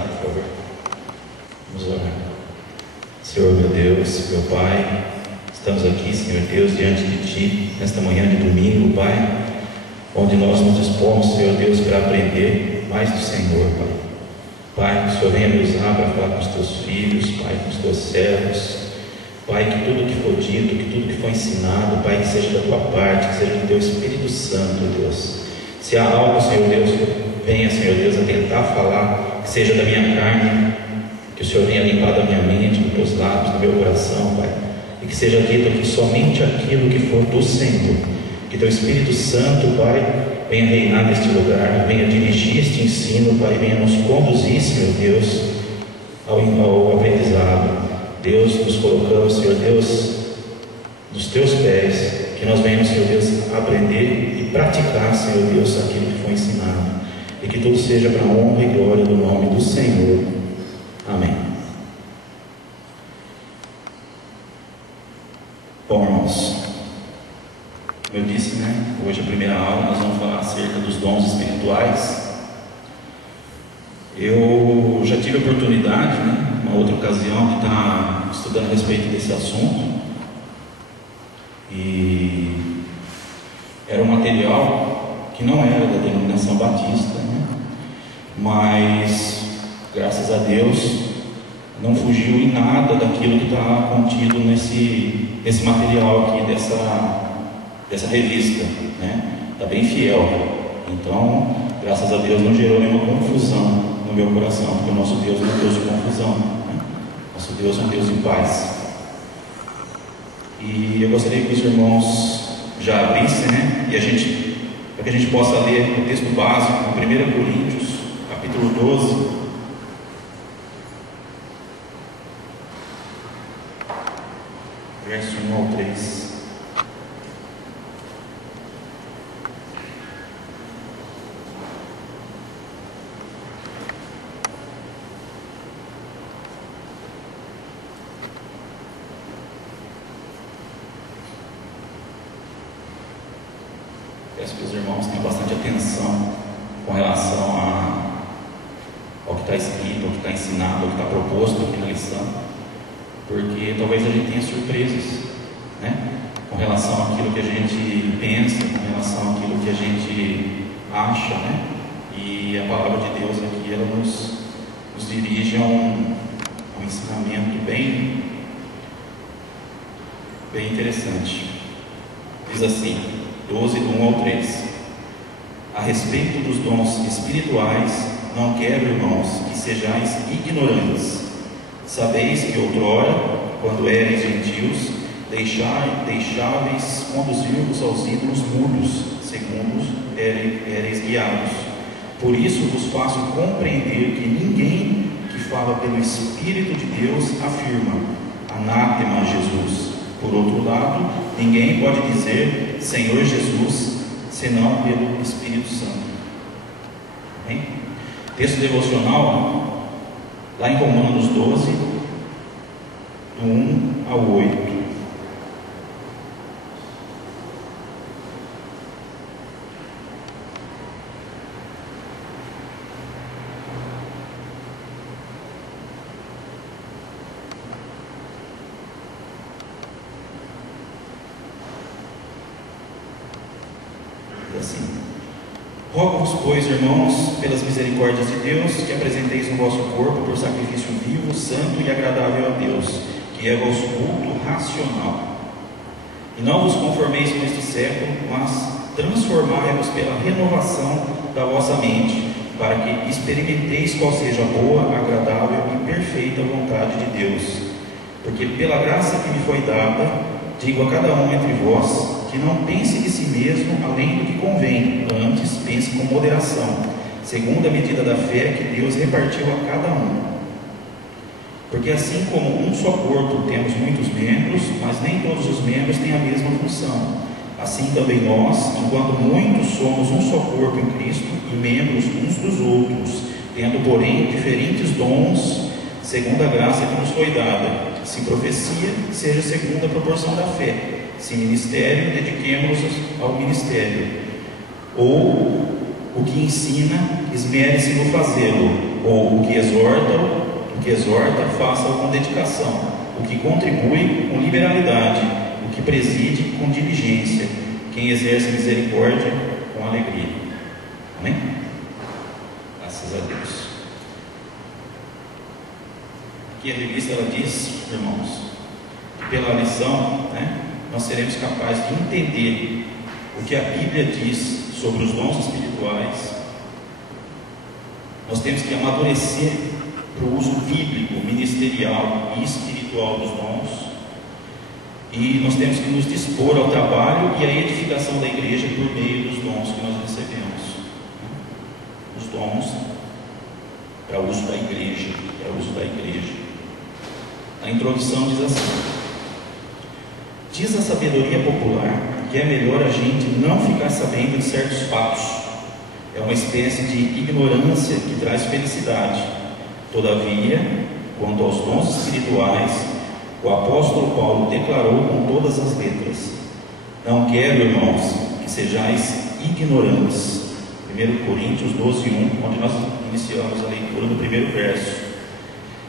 sentar, por favor. Vamos orar. Senhor meu Deus, meu Pai, estamos aqui, Senhor Deus, diante de Ti, nesta manhã de domingo, Pai, onde nós nos dispomos, Senhor Deus, para aprender mais do Senhor, Pai. Pai, que o Senhor venha me usar para falar com os Teus filhos, Pai, com os Teus servos. Pai, que tudo que for dito, que tudo que for ensinado, Pai, que seja da Tua parte, que seja do Teu Espírito Santo, Deus. Se há algo, Senhor Deus, venha, Senhor Deus, a tentar falar, que seja da minha carne, que o Senhor venha limpar da minha mente, dos meus lábios, do meu coração, Pai, e que seja dito aqui somente aquilo que for do Senhor. Que Teu Espírito Santo, Pai, venha reinar neste lugar, venha dirigir este ensino, Pai, venha nos conduzir, Senhor Deus, ao aprendizado. Deus, nos colocamos, Senhor Deus, nos Teus pés, que nós venhamos, Senhor Deus, aprender e praticar, Senhor Deus, aquilo que foi ensinado, e que tudo seja para a honra e glória do nome do Senhor. Amém. Bom, irmãos, como eu disse, hoje a primeira aula nós vamos falar acerca dos dons espirituais. Eu já tive a oportunidade, uma outra ocasião, de estar estudando a respeito desse assunto, e era um material que não era da denominação batista, mas graças a Deus não fugiu em nada daquilo que está contido nesse material aqui dessa revista, está bem fiel. Então, graças a Deus não gerou nenhuma confusão no meu coração, porque o nosso Deus não é um Deus de confusão, nosso Deus é um Deus de paz. E eu gostaria que os irmãos já abrissem, para que a gente possa ler o texto básico, 1 Coríntios, capítulo 12, verso 1 ao 3. Peço que os irmãos tenham bastante atenção com relação ao que está escrito, ao que está ensinado, ao que está proposto aqui na lição, porque talvez a gente tenha surpresas, com relação àquilo que a gente pensa, com relação àquilo que a gente acha, e a palavra de Deus aqui, ela nos dirige a um ensinamento bem interessante. Diz assim, 12, do 1 ao 3. A respeito dos dons espirituais, não quero, irmãos, que sejais ignorantes. Sabeis que outrora, quando eres gentios, deixáveis conduzir-vos aos ídolos mudos, segundo eres guiados. Por isso vos faço compreender que ninguém que fala pelo Espírito de Deus afirma, anátema Jesus. Por outro lado, ninguém pode dizer Senhor Jesus, senão pelo Espírito Santo. Amém? Texto devocional, lá em Romanos 12, do 1 ao 8. Assim: rogo-vos, pois, irmãos, pelas misericórdias de Deus, que apresenteis o vosso corpo por sacrifício vivo, santo e agradável a Deus, que é vosso culto racional. E não vos conformeis com este século, mas transformai-vos pela renovação da vossa mente, para que experimenteis qual seja a boa, agradável e perfeita vontade de Deus. Porque pela graça que me foi dada, digo a cada um entre vós, que não pense de si mesmo além do que convém, antes pense com moderação, segundo a medida da fé que Deus repartiu a cada um. Porque assim como um só corpo temos muitos membros, mas nem todos os membros têm a mesma função. Assim também nós, enquanto muitos, somos um só corpo em Cristo e membros uns dos outros, tendo porém diferentes dons, segundo a graça que nos foi dada. Se profecia, seja segundo a proporção da fé. Se ministério, dediquemo-nos ao ministério. Ou o que ensina, esmere-se no fazê-lo. ou o que exorta, faça com dedicação, o que contribui com liberalidade, o que preside com diligência, quem exerce misericórdia com alegria. Amém? Graças a Deus. Aqui a revista ela diz, irmãos, que pela lição, nós seremos capazes de entender o que a Bíblia diz sobre os dons espirituais. Nós temos que amadurecer para o uso bíblico, ministerial e espiritual dos dons, e nós temos que nos dispor ao trabalho e à edificação da igreja por meio dos dons que nós recebemos. Os dons para uso da igreja, A introdução diz assim: diz a sabedoria popular que é melhor a gente não ficar sabendo de certos fatos. É uma espécie de ignorância que traz felicidade. Todavia, quanto aos dons espirituais, o apóstolo Paulo declarou com todas as letras: não quero, irmãos, que sejais ignorantes. 1 Coríntios 12:1, onde nós iniciamos a leitura no primeiro verso.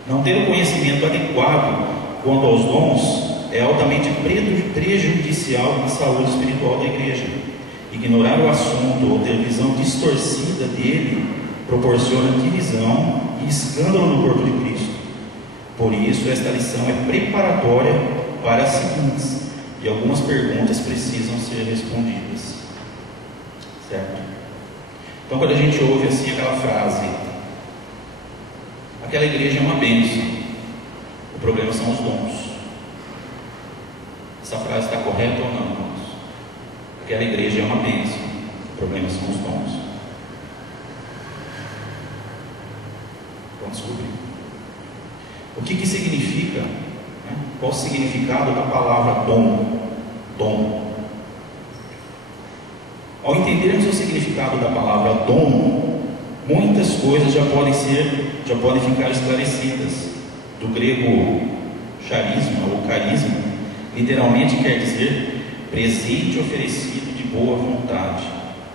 Não ter o conhecimento adequado quanto aos dons é altamente prejudicial na saúde espiritual da igreja. Ignorar o assunto ou ter visão distorcida dele proporciona divisão e escândalo no corpo de Cristo. Por isso, esta lição é preparatória para as seguintes, e algumas perguntas precisam ser respondidas. Certo? Então, quando a gente ouve assim aquela frase, aquela igreja é uma bênção, o problema são os dons. Essa frase está correta ou não, irmãos? Aquela igreja é uma bênção, o problema são os dons. Vamos descobrir. O que significa, qual o significado da palavra dom? Dom. Ao entendermos o significado da palavra dom, muitas coisas já podem ficar esclarecidas. Do grego charisma ou carisma, literalmente quer dizer presente oferecido de boa vontade.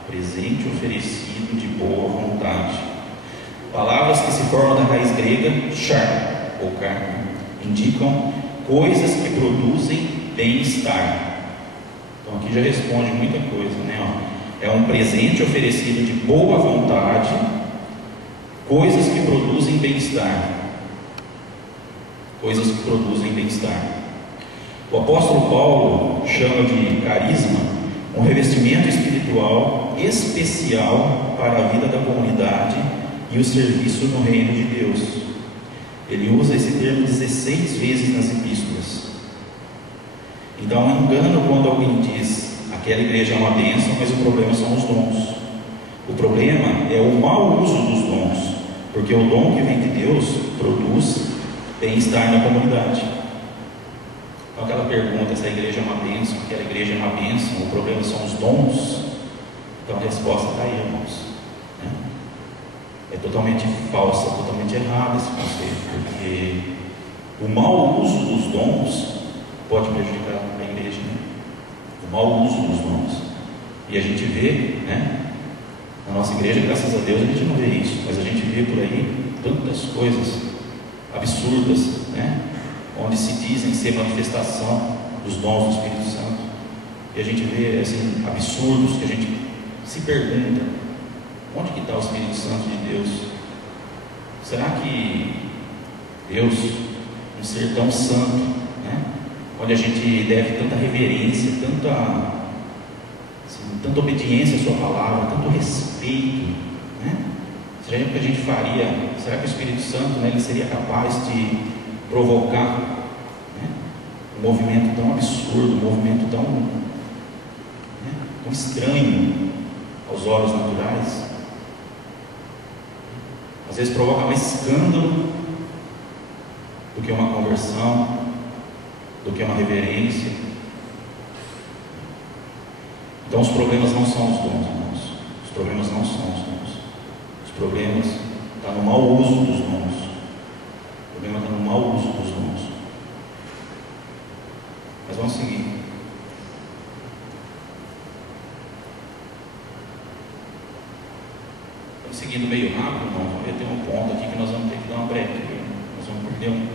Presente oferecido de boa vontade. Palavras que se formam da raiz grega char ou carne indicam coisas que produzem bem-estar. Então aqui já responde muita coisa, É um presente oferecido de boa vontade, coisas que produzem bem-estar. Coisas que produzem bem-estar. O apóstolo Paulo chama de carisma um revestimento espiritual especial para a vida da comunidade e o serviço no reino de Deus. Ele usa esse termo 16 vezes nas epístolas. Então é um engano quando alguém diz aquela igreja é uma bênção, mas o problema são os dons. O problema é o mau uso dos dons, porque o dom que vem de Deus produz bem-estar na comunidade. Então aquela pergunta, se a igreja é uma bênção, aquela igreja é uma bênção, o problema são os dons, então a resposta está aí, irmãos. É totalmente falsa, totalmente errada esse conceito, porque o mau uso dos dons pode prejudicar a igreja, o mau uso dos dons. E a gente vê, na nossa igreja, graças a Deus, a gente não vê isso, mas a gente vê por aí tantas coisas absurdas, onde se dizem ser manifestação dos dons do Espírito Santo, e a gente vê assim, absurdos que a gente se pergunta: onde que está o Espírito Santo de Deus? Será que Deus, um ser tão santo, onde a gente deve tanta reverência, tanta obediência à sua palavra, tanto respeito, será que a gente faria? Será que o Espírito Santo, ele seria capaz de provocar um movimento tão absurdo, um movimento tão estranho aos olhos naturais? Às vezes provoca mais escândalo do que uma conversão, do que uma reverência. Então os problemas não são os dons, irmãos. Os problemas não são os dons. Os problemas estão no mau uso dos dons. O problema está no mau uso dos dons. Mas vamos seguir. seguindo meio rápido, não, vai ter um ponto aqui que nós vamos ter que dar uma breca, nós vamos perder um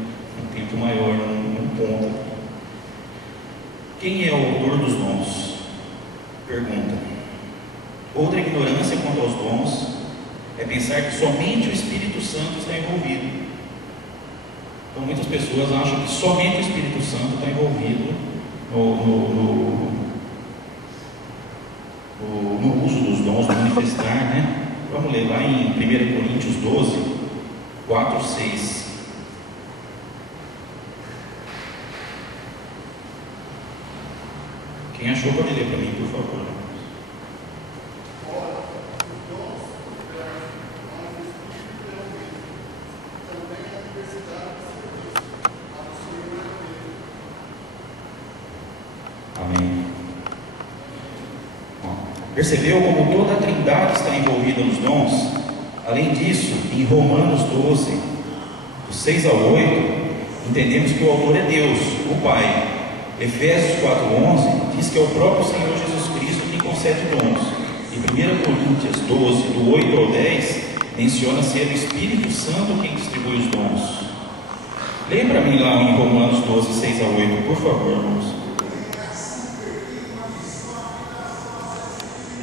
tempo maior num ponto aqui. Quem é o autor dos dons? Pergunta. Outra ignorância quanto aos dons é pensar que somente o Espírito Santo está envolvido. Então muitas pessoas acham que somente o Espírito Santo está envolvido no uso dos dons, no manifestar, né? Vamos ler lá em 1 Coríntios 12, 4, 6. Quem achou pode ler para mim, por favor. Amém. Percebeu como toda a Trindade está envolvida nos dons? Além disso, em Romanos 12, do 6 ao 8, entendemos que o autor é Deus, o Pai. Efésios 4,11 diz que é o próprio Senhor Jesus Cristo que concede dons. E 1 Coríntios 12, do 8 ao 10, menciona ser o Espírito Santo quem distribui os dons. Leia para mim lá em Romanos 12, 6 a 8, por favor, irmãos.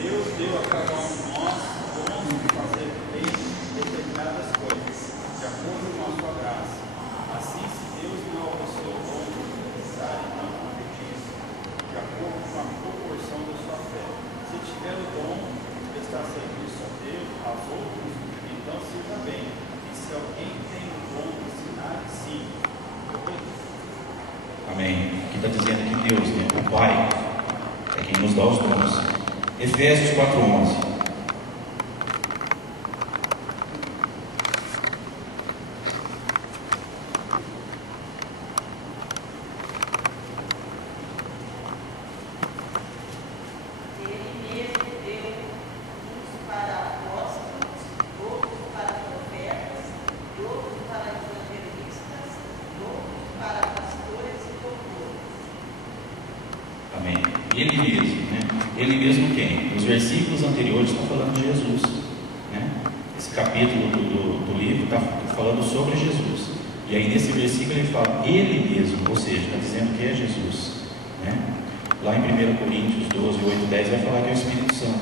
Deus deu a cada um de nós dons de fazer bem determinadas coisas, de acordo com a sua graça. Assim, se Deus não alcançou o dom necessário, não profetize, de acordo com a proporção da sua fé. Se tiver o dom de prestar serviço a Deus, aos outros, então seja bem. E se alguém tem o dom de ensinar, sim. Amém. Aqui está dizendo que Deus, né, o Pai, é quem nos dá os dons. Efésios 4,11. Ele mesmo, né? Ele mesmo quem? Os versículos anteriores estão falando de Jesus, né? Esse capítulo do livro está falando sobre Jesus. E aí nesse versículo ele fala Ele mesmo, ou seja, está dizendo que é Jesus, né? Lá em 1 Coríntios 12, 8, 10 vai falar que é o Espírito Santo.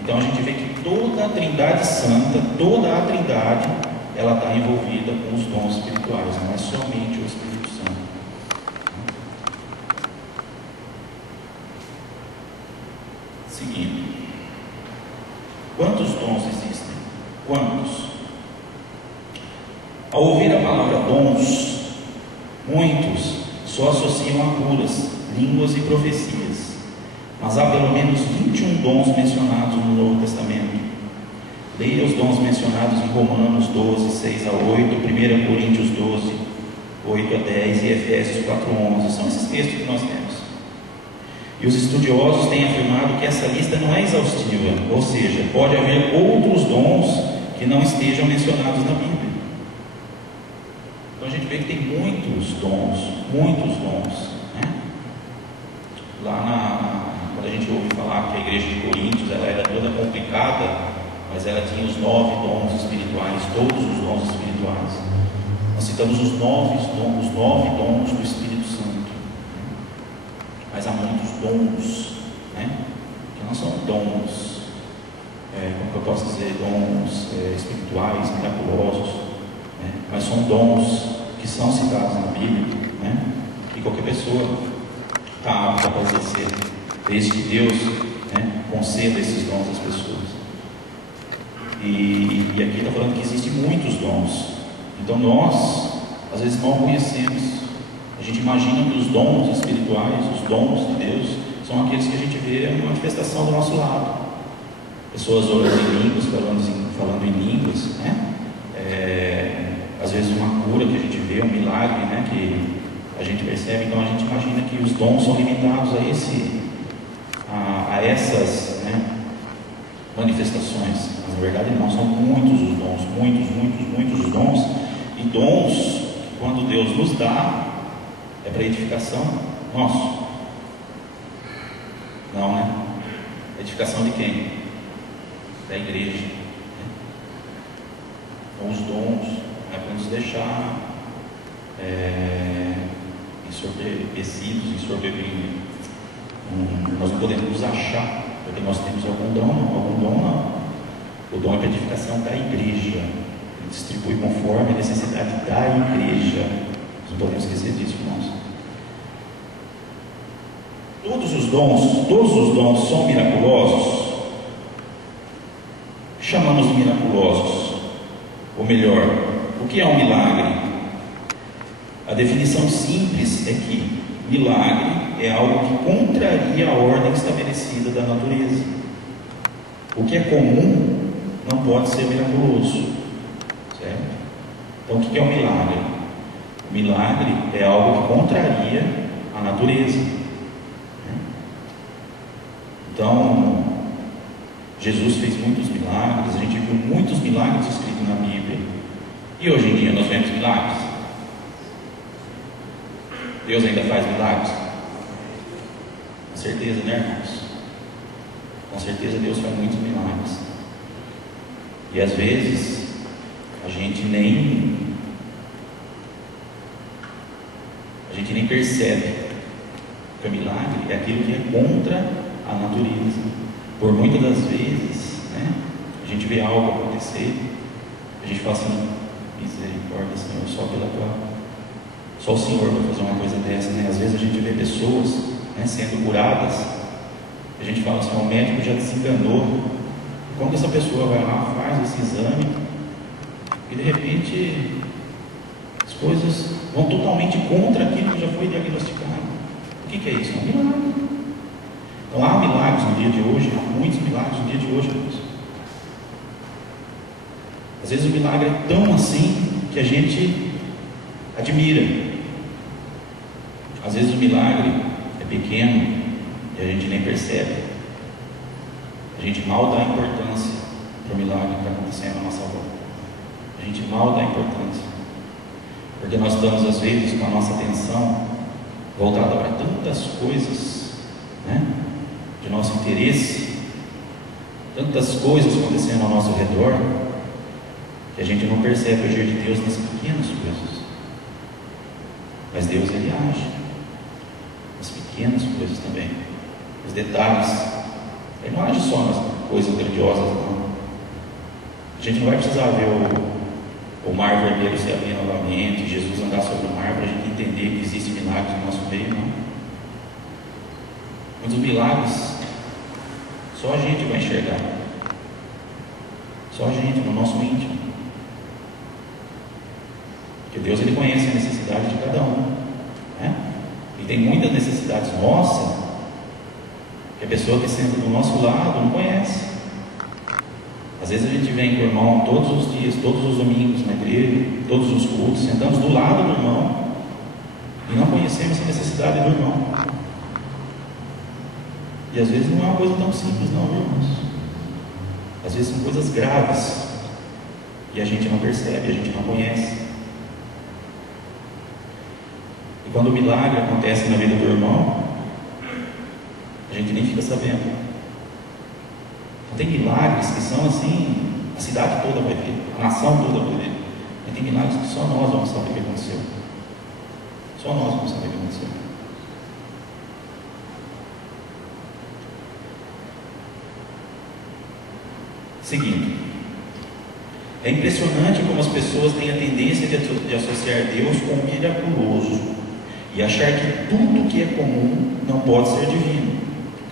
Então a gente vê que toda a Trindade Santa, toda a Trindade, ela está envolvida com os dons espirituais, não é somente o Espírito Santo. Seguindo, quantos dons existem? Quantos? Ao ouvir a palavra dons, muitos só associam a curas, línguas e profecias, mas há pelo menos 21 dons mencionados no Novo Testamento. Leia os dons mencionados em Romanos 12, 6 a 8, 1 Coríntios 12, 8 a 10 e Efésios 4, 11. São esses textos que nós temos. E os estudiosos têm afirmado que essa lista não é exaustiva, ou seja, pode haver outros dons que não estejam mencionados na Bíblia. Então a gente vê que tem muitos dons, né? Quando a gente ouve falar que a igreja de Coríntios ela era toda complicada, mas ela tinha os 9 dons espirituais, todos os dons espirituais. Nós citamos os 9 dons do Espírito Santo. Mas há muitos dons, né? Que não são dons, como que eu posso dizer, dons espirituais, miraculosos, né? Mas são dons que são citados na Bíblia, né? E qualquer pessoa está apta para exercer, desde que Deus, né, conceda esses dons às pessoas. E aqui está falando que existem muitos dons, então nós, às vezes, não conhecemos. A gente imagina que os dons espirituais, os dons de Deus, são aqueles que a gente vê a manifestação do nosso lado. Pessoas orando em línguas, falando em línguas, né? Às vezes uma cura que a gente vê, um milagre, né? Que a gente percebe. Então a gente imagina que os dons são limitados a essas, né, manifestações. Mas na verdade não, são muitos os dons, muitos os dons. E dons, quando Deus nos dá, é para edificação nossa? Não, né? Edificação de quem? Da igreja. alguns dons, para nos deixar ensoberbecidos, nós não podemos nos achar, porque nós temos algum dom não. O dom é para a edificação da igreja, ele distribui conforme a necessidade da igreja. Nós não podemos esquecer disso, irmãos. Todos os dons são miraculosos. Chamamos de miraculosos, ou melhor, o que é um milagre? A definição simples é que milagre é algo que contraria a ordem estabelecida da natureza. O que é comum não pode ser miraculoso, certo? Então, o que é um milagre? O milagre é algo que contraria a natureza. Então, Jesus fez muitos milagres, a gente viu muitos milagres escritos na Bíblia. E hoje em dia nós vemos milagres? Deus ainda faz milagres? Com certeza, né, irmãos? Com certeza Deus faz muitos milagres. E às vezes a gente nem percebe que o milagre é aquilo que é contra a natureza. Por muitas das vezes, né, a gente vê algo acontecer, a gente fala assim: misericórdia, Senhor, só o Senhor vai fazer uma coisa dessa, né? Às vezes a gente vê pessoas, né, sendo curadas, a gente fala assim: o médico já desenganou. Como que essa pessoa vai lá, faz esse exame e de repente as coisas vão totalmente contra aquilo que já foi diagnosticado? O que é isso? É um milagre. Então há milagres no dia de hoje, há muitos milagres no dia de hoje, irmãos. Às vezes o milagre é tão assim que a gente admira. Às vezes o milagre é pequeno e a gente nem percebe. A gente mal dá importância para o milagre que está acontecendo à nossa volta. A gente mal dá importância, porque nós estamos às vezes com a nossa atenção voltada para tantas coisas, né, de nosso interesse, tantas coisas acontecendo ao nosso redor, que a gente não percebe o agir de Deus nas pequenas coisas. Mas Deus, Ele age nas pequenas coisas também, nos detalhes. Ele não age só nas coisas grandiosas, não. A gente não vai precisar ver o mar vermelho se abrir novamente, Jesus andar sobre o mar, para a gente entender que existe milagres no nosso meio, não. Muitos milagres só a gente vai enxergar, só a gente, no nosso íntimo. Porque Deus, Ele conhece a necessidade de cada um, né? E tem muitas necessidades nossas que a pessoa que senta do nosso lado não conhece. Às vezes a gente vem com o irmão todos os dias, todos os domingos na igreja, todos os cultos, sentamos do lado do irmão e não conhecemos a necessidade do irmão. E às vezes não é uma coisa tão simples não, irmãos. Às vezes são coisas graves e a gente não percebe, a gente não conhece. E quando o milagre acontece na vida do irmão, a gente nem fica sabendo. Então, tem milagres que são assim, a cidade toda vai ver, a nação toda vai ver. E tem milagres que só nós vamos saber o que aconteceu. Só nós vamos saber o que aconteceu. Seguindo, é impressionante como as pessoas têm a tendência de associar Deus com o miraculoso e achar que tudo que é comum não pode ser divino.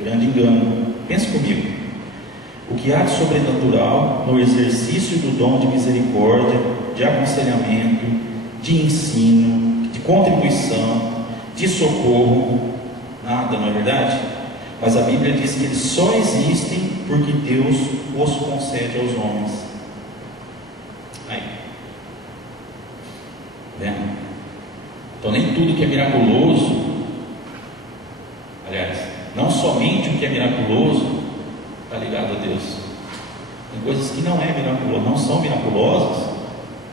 Grande engano. Pense comigo. O que há de sobrenatural no exercício do dom de misericórdia, de aconselhamento, de ensino, de contribuição, de socorro? Nada, não é verdade? Mas a Bíblia diz que eles só existem porque Deus os concede aos homens. Aí, vendo? Então nem tudo que é miraculoso, aliás, não somente o que é miraculoso está ligado a Deus. Tem coisas que não são miraculosas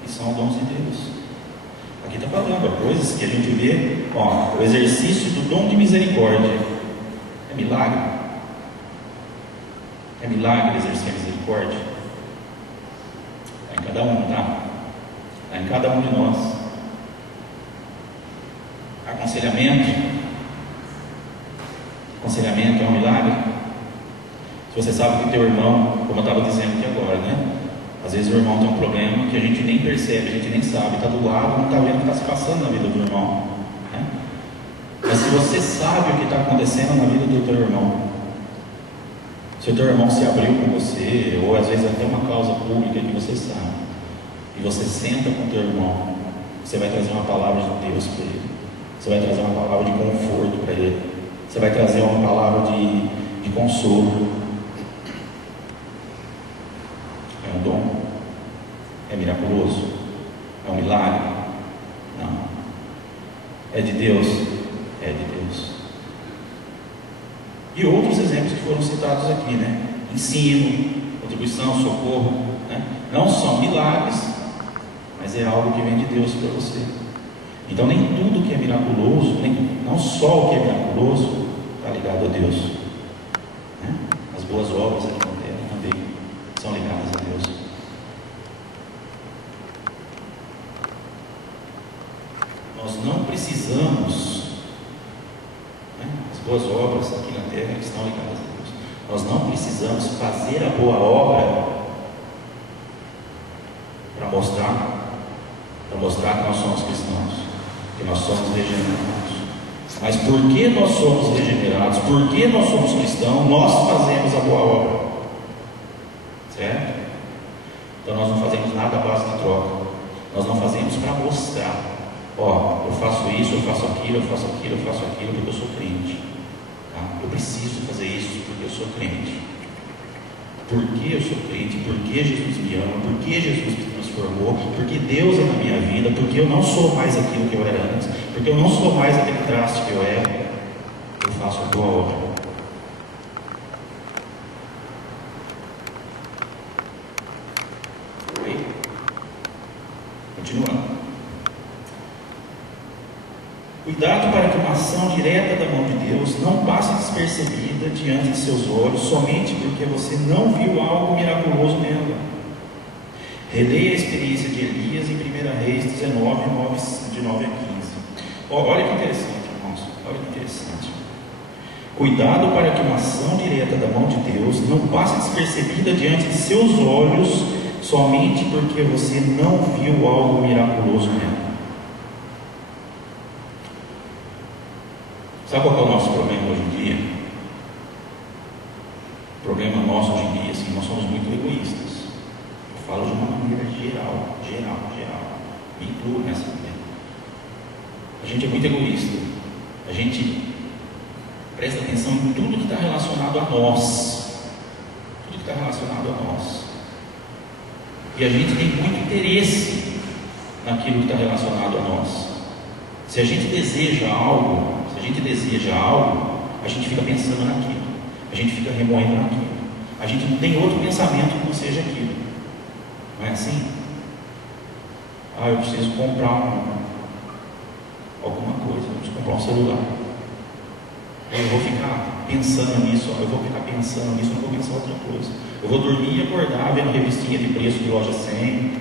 e são dons de Deus. Aqui está falando, coisas que a gente vê, o exercício do dom de misericórdia. É milagre? É milagre exercer misericórdia? É em cada um, tá? em cada um de nós. Aconselhamento é um milagre. Se você sabe que teu irmão, como eu estava dizendo aqui agora, né? Às vezes o irmão tem um problema que a gente nem percebe, a gente nem sabe, está do lado, não está vendo o que está se passando na vida do irmão, né? Mas se você sabe o que está acontecendo na vida do teu irmão, se o teu irmão se abriu com você, ou às vezes até uma causa pública que você sabe, e você senta com o teu irmão, você vai trazer uma palavra de Deus para ele, você vai trazer uma palavra de conforto para ele, você vai trazer uma palavra de consolo. É um dom? É miraculoso? É um milagre? Não. É de Deus? É de Deus. E outros exemplos que foram citados aqui, né? Ensino, contribuição, socorro, né? Não são milagres, mas é algo que vem de Deus para você. Então nem tudo que é miraculoso, não só o que é miraculoso está ligado a Deus, né? As boas obras aqui na terra também são ligadas a Deus. Nós não precisamos, né? As boas obras aqui na terra estão ligadas a Deus. Nós não precisamos fazer a boa obra para mostrar que nós somos cristãos, que nós somos regenerados. Mas porque nós somos regenerados, porque nós somos cristãos, nós fazemos a boa obra, certo? Então nós não fazemos nada à base de troca, nós não fazemos para mostrar, ó, eu faço isso, eu faço aquilo, eu faço aquilo, eu faço aquilo porque eu sou crente, tá? Eu preciso fazer isso porque eu sou crente. Porque eu sou crente, porque Jesus me ama, porque Jesus me transformou, porque Deus é na minha vida, porque eu não sou mais aquilo que eu era antes, porque eu não sou mais aquele traste que eu era, eu faço a boa obra. Oi? Continuando. Cuidado para que uma ação direta da mão de Deus não passe despercebida diante de seus olhos, somente porque você não viu algo miraculoso nela. Releia a experiência de Elias em 1 Reis 19, de 9 a 15. Olha que interessante, irmãos. Olha que interessante. Cuidado para que uma ação direta da mão de Deus não passe despercebida diante de seus olhos, somente porque você não viu algo miraculoso nela. Sabe qual é o nosso problema hoje em dia? O problema nosso hoje em dia, assim, nós somos muito egoístas. Eu falo de uma maneira geral. Me incluo nessa também. A gente é muito egoísta. A gente presta atenção em tudo que está relacionado a nós. Tudo que está relacionado a nós. E a gente tem muito interesse naquilo que está relacionado a nós. Se a gente deseja algo, a gente fica pensando naquilo, a gente fica remoendo naquilo, a gente não tem outro pensamento que não seja aquilo. Não é assim? Eu preciso comprar alguma coisa, eu preciso comprar um celular. Eu vou ficar pensando nisso, não vou pensar outra coisa. Eu vou dormir e acordar vendo revistinha de preço de loja 100,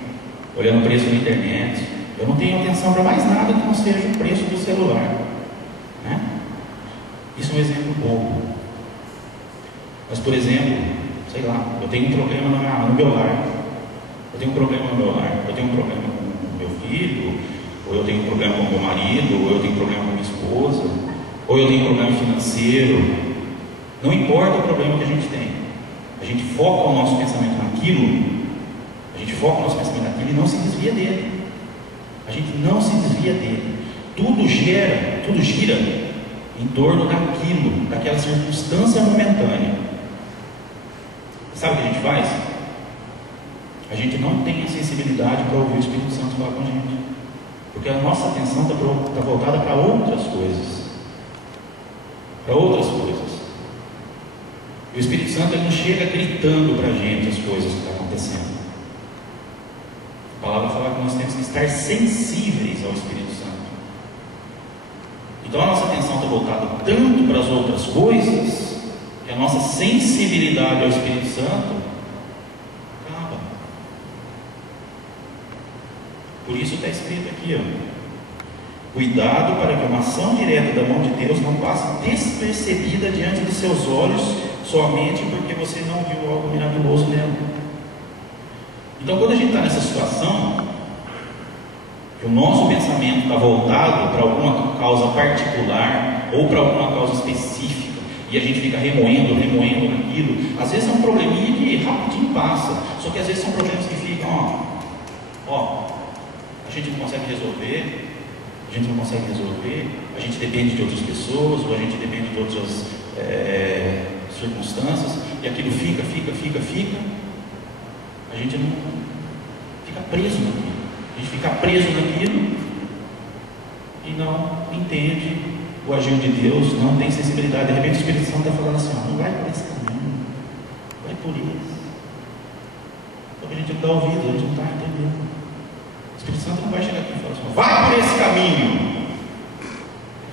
olhando o preço na internet. Eu não tenho atenção para mais nada que não seja o preço do celular, né? Isso é um exemplo bobo. Mas, por exemplo, sei lá, eu tenho um problema no meu lar. Eu tenho um problema com o meu filho, ou eu tenho um problema com o meu marido, ou eu tenho um problema com a minha esposa, ou eu tenho um problema financeiro. Não importa o problema que a gente tem, a gente foca o nosso pensamento naquilo, e não se desvia dele. A gente não se desvia dele. Tudo gira em torno daquilo, daquela circunstância momentânea. Sabe o que a gente faz? A gente não tem a sensibilidade para ouvir o Espírito Santo falar com a gente, porque a nossa atenção está voltada para outras coisas. E o Espírito Santo ele não chega gritando para a gente as coisas que estão acontecendo. A palavra fala que nós temos que estar sensíveis ao Espírito Santo. Então a nossa atenção está voltada tanto para as outras coisas, que a nossa sensibilidade ao Espírito Santo acaba. Por isso está escrito aqui, cuidado para que uma ação direta da mão de Deus não passe despercebida diante de seus olhos, somente porque você não viu algo miraculoso nela. Então, quando a gente está nessa situação, que o nosso pensamento está voltado para alguma causa particular ou para alguma causa específica, e a gente fica remoendo naquilo, às vezes é um probleminha que rapidinho passa, só que às vezes são problemas que ficam, a gente não consegue resolver, a gente depende de outras pessoas, ou a gente depende de outras circunstâncias, e aquilo fica, a gente não fica preso naquilo. A gente fica preso naquilo e não entende o agir de Deus, não tem sensibilidade. De repente o Espírito Santo está falando assim, não vai por esse caminho, vai por isso. Só que a gente não dá ouvido, a gente não está entendendo. O Espírito Santo não vai chegar aqui e falar assim, vai por esse caminho.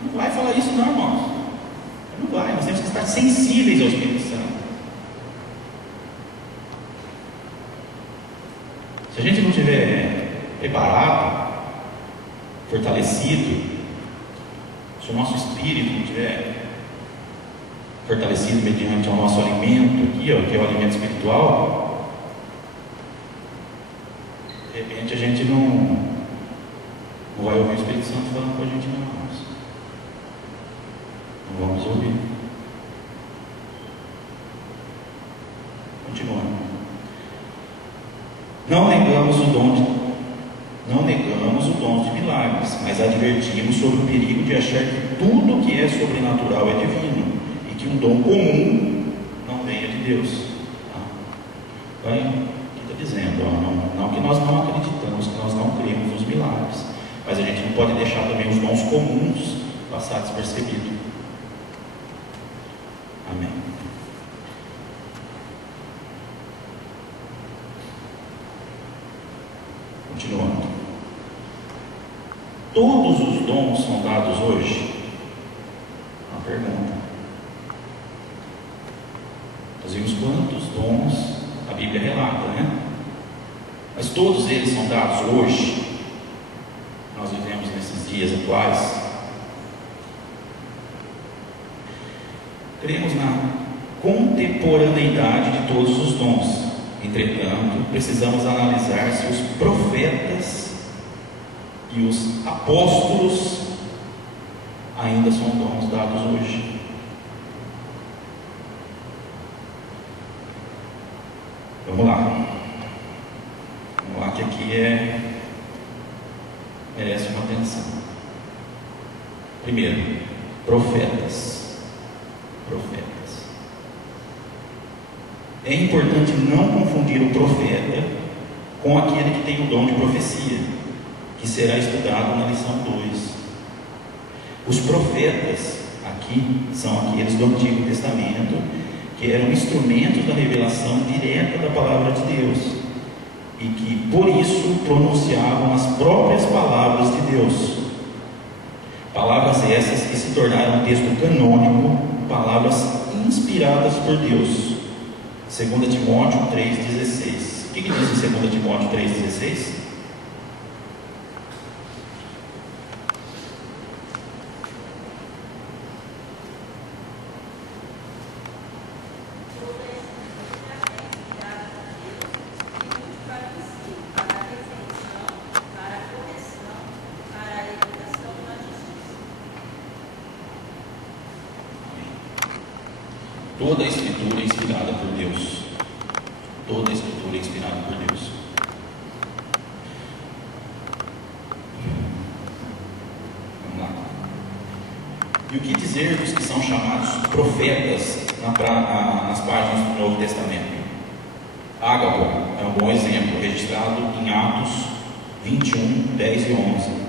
Não vai falar isso não, irmãos. Não vai, nós temos que estar sensíveis ao Espírito Santo. Se a gente não tiver preparado, fortalecido, se o nosso espírito não estiver fortalecido mediante o nosso alimento aqui, que é o alimento espiritual, de repente a gente não vai ouvir o Espírito Santo falando com a gente, não, irmãos. Não vamos ouvir. Continuando. Não negamos o dom de milagres, mas advertimos sobre o perigo de achar que tudo que é sobrenatural é divino e que um dom comum não venha de Deus. Então, aqui está dizendo, não que nós não acreditamos, que nós não cremos nos milagres, mas a gente não pode deixar também os dons comuns passar despercebido. Amém. Continuando. Todos os dons são dados hoje? Uma pergunta. Nós vimos quantos dons a Bíblia relata, né? Mas todos eles são dados hoje? Nós vivemos nesses dias atuais. Cremos na contemporaneidade de todos os dons. Entretanto, precisamos analisar se os profetas e os apóstolos ainda são dons dados hoje. Vamos lá, que aqui merece uma atenção. Primeiro, profetas. É importante não confundir o profeta com aquele que tem o dom de profecia, que será estudado na lição 2. Os profetas aqui são aqueles do Antigo Testamento que eram instrumentos da revelação direta da palavra de Deus e que por isso pronunciavam as próprias palavras de Deus, palavras essas que se tornaram um texto canônico, palavras inspiradas por Deus. 2 Timóteo 3,16. O que diz em 2 Timóteo 3,16? Toda a Escritura é inspirada por Deus. Toda a Escritura é inspirada por Deus. Vamos lá. E o que dizer dos que são chamados profetas nas páginas do Novo Testamento? Ágabo é um bom exemplo, registrado em Atos 21, 10 e 11.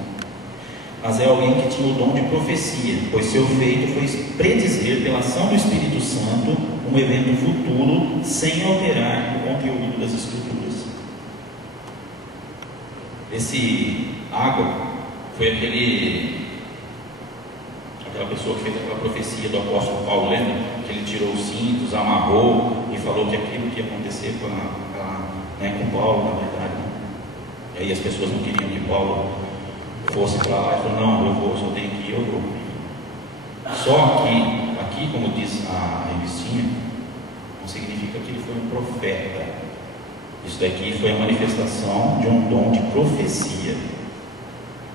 Mas é alguém que tinha o dom de profecia, pois seu feito foi predizer pela ação do Espírito Santo um evento futuro, sem alterar o conteúdo das Escrituras. Esse Ágabo foi aquela pessoa que fez aquela profecia do apóstolo Paulo, lembra? Que ele tirou os cintos, amarrou e falou que aquilo que ia acontecer com Paulo, na verdade. E aí as pessoas não queriam que Paulo fosse para lá. Ele falou: não, eu vou, se eu tenho que ir, eu vou. Só que, aqui, como diz a revistinha, não significa que ele foi um profeta. Isso daqui foi a manifestação de um dom de profecia.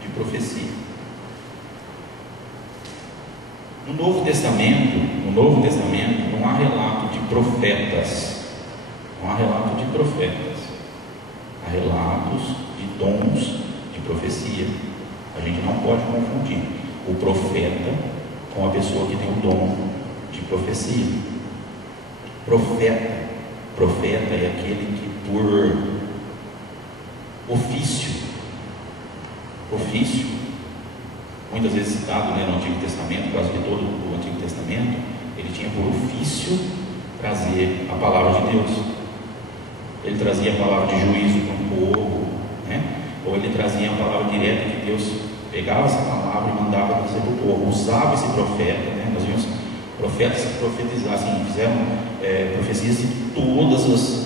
De profecia. No Novo Testamento não há relato de profetas. Não há relato de profetas. Há relatos de dons de profecia. A gente não pode confundir o profeta com a pessoa que tem o dom de profecia. Profeta é aquele que por ofício, muitas vezes citado, né, no Antigo Testamento, quase que todo o Antigo Testamento, ele tinha por ofício trazer a palavra de Deus. Ele trazia a palavra de juízo para o povo, né? Ou ele trazia a palavra direta que Deus pegava essa palavra e mandava trazer para o povo. Usava esse profeta, né? Nós vimos profetas que profetizassem, fizeram profecias de todas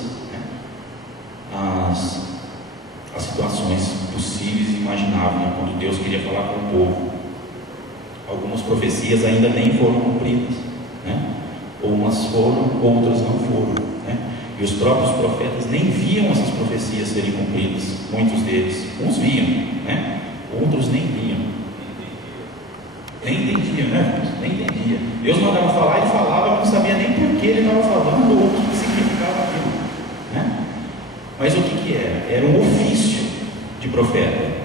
as situações possíveis e imagináveis, né? Quando Deus queria falar com o povo. Algumas profecias ainda nem foram cumpridas, né? Umas foram, outras não foram, né? E os próprios profetas nem viam essas profecias serem cumpridas, muitos deles. Uns viam, né? Outros nem viam. Nem entendiam, né? Nem entendia. Deus mandava falar, ele falava, mas não sabia nem por que ele estava falando ou o que significava aquilo, né? Mas o que era? Era um ofício de profeta.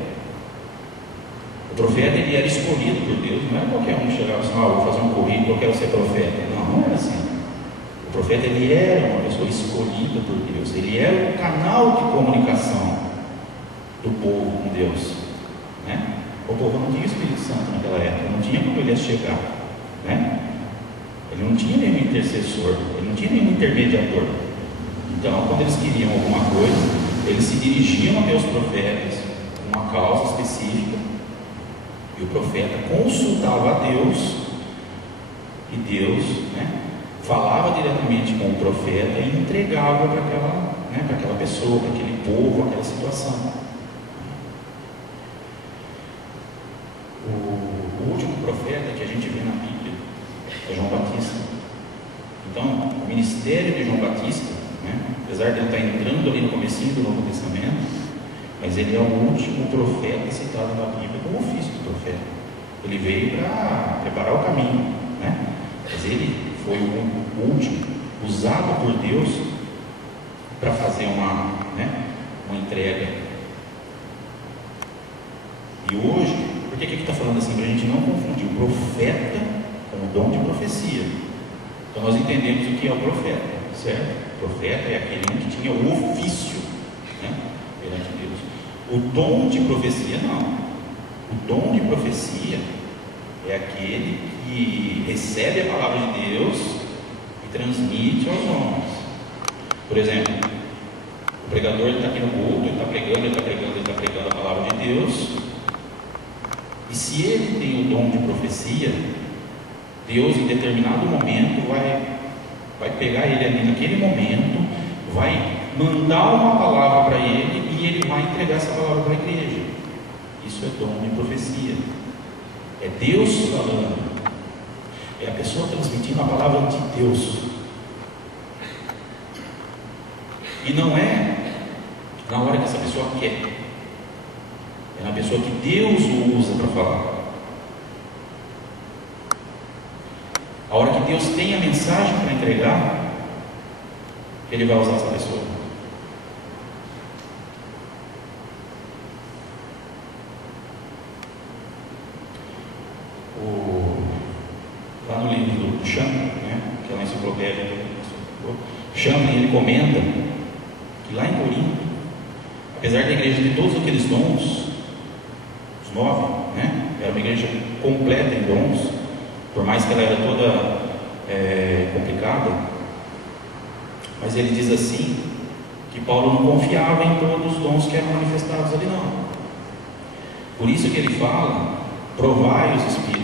O profeta, ele era escolhido por Deus. Não era qualquer um que chegava assim: vou fazer um currículo, eu quero ser profeta. Não era assim. O profeta, ele era uma pessoa escolhida por Deus. Ele era o canal de comunicação do povo com Deus, né? O povo não tinha Espírito Santo naquela época, não tinha como ele ia chegar, né? Ele não tinha nenhum intercessor, ele não tinha nenhum intermediador. Então, quando eles queriam alguma coisa, eles se dirigiam até os profetas com uma causa específica, e o profeta consultava a Deus, e Deus, né, falava diretamente com o profeta e entregava para aquela pessoa, para aquele povo, aquela situação. O último profeta que a gente vê na Bíblia é João Batista. Então, o ministério de João Batista, né, apesar de ele estar entrando ali no comecinho do Novo Testamento, mas ele é o último profeta citado na Bíblia com o ofício do profeta. Ele veio para preparar o caminho, né? Mas ele foi o último usado por Deus para fazer uma entrega. E hoje, por que está falando assim? Para a gente não confundir o profeta com o dom de profecia. Então nós entendemos o que é o profeta, certo? O profeta é aquele que tinha o ofício, né, perante Deus. O dom de profecia não. O dom de profecia é aquele que recebe a palavra de Deus e transmite aos homens. Por exemplo, o pregador está aqui no culto, ele está pregando a palavra de Deus. E se ele tem o dom de profecia, Deus em determinado momento vai pegar ele ali naquele momento, vai mandar uma palavra para ele e ele vai entregar essa palavra para a igreja. Isso é dom de profecia. É Deus falando. É a pessoa transmitindo a palavra de Deus. E não é na hora que essa pessoa quer. É na pessoa que Deus o usa para falar. A hora que Deus tem a mensagem para entregar, Ele vai usar essa pessoa. Lá no livro do Champlin, né, que é uma enciclopédia, Champlin, ele comenta que lá em Corinto, apesar da igreja ter todos aqueles dons, os 9, né, era uma igreja completa em dons, por mais que ela era toda complicada, mas ele diz assim, que Paulo não confiava em todos os dons que eram manifestados ali não. Por isso que ele fala, provai os espíritos,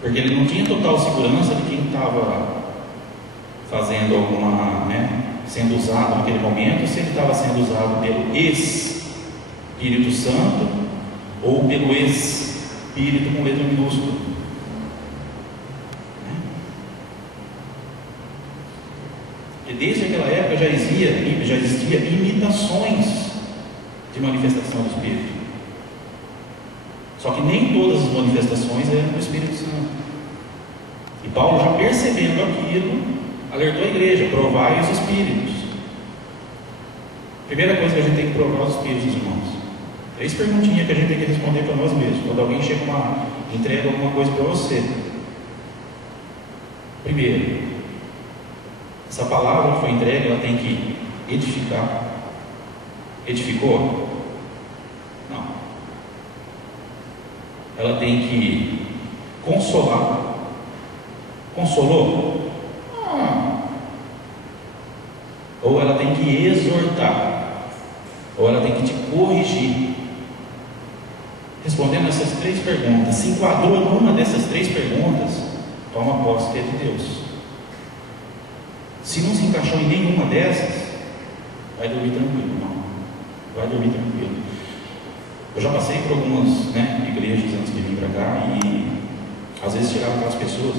porque ele não tinha total segurança de quem estava fazendo alguma, sendo usado naquele momento, se ele estava sendo usado pelo Espírito Santo ou pelo Espírito com letra minúscula. E desde aquela época já existia imitações de manifestação do Espírito. Só que nem todas as manifestações eram do Espírito Santo. E Paulo, já percebendo aquilo, alertou a igreja: provai os Espíritos. Primeira coisa que a gente tem que provar os Espíritos, irmãos. 3 perguntinhas que a gente tem que responder para nós mesmos. Quando alguém entrega alguma coisa para você. Primeiro, essa palavra que foi entregue, ela tem que edificar. Edificou? Não. Ela tem que consolar. Consolou? Ou ela tem que exortar, ou ela tem que te corrigir. Respondendo essas 3 perguntas, se enquadrou numa dessas 3 perguntas, toma posse que é de Deus. Se não se encaixou em nenhuma dessas, vai dormir tranquilo, não. Vai dormir tranquilo. Eu já passei por algumas igrejas antes de vir para cá, e às vezes chegavam aquelas pessoas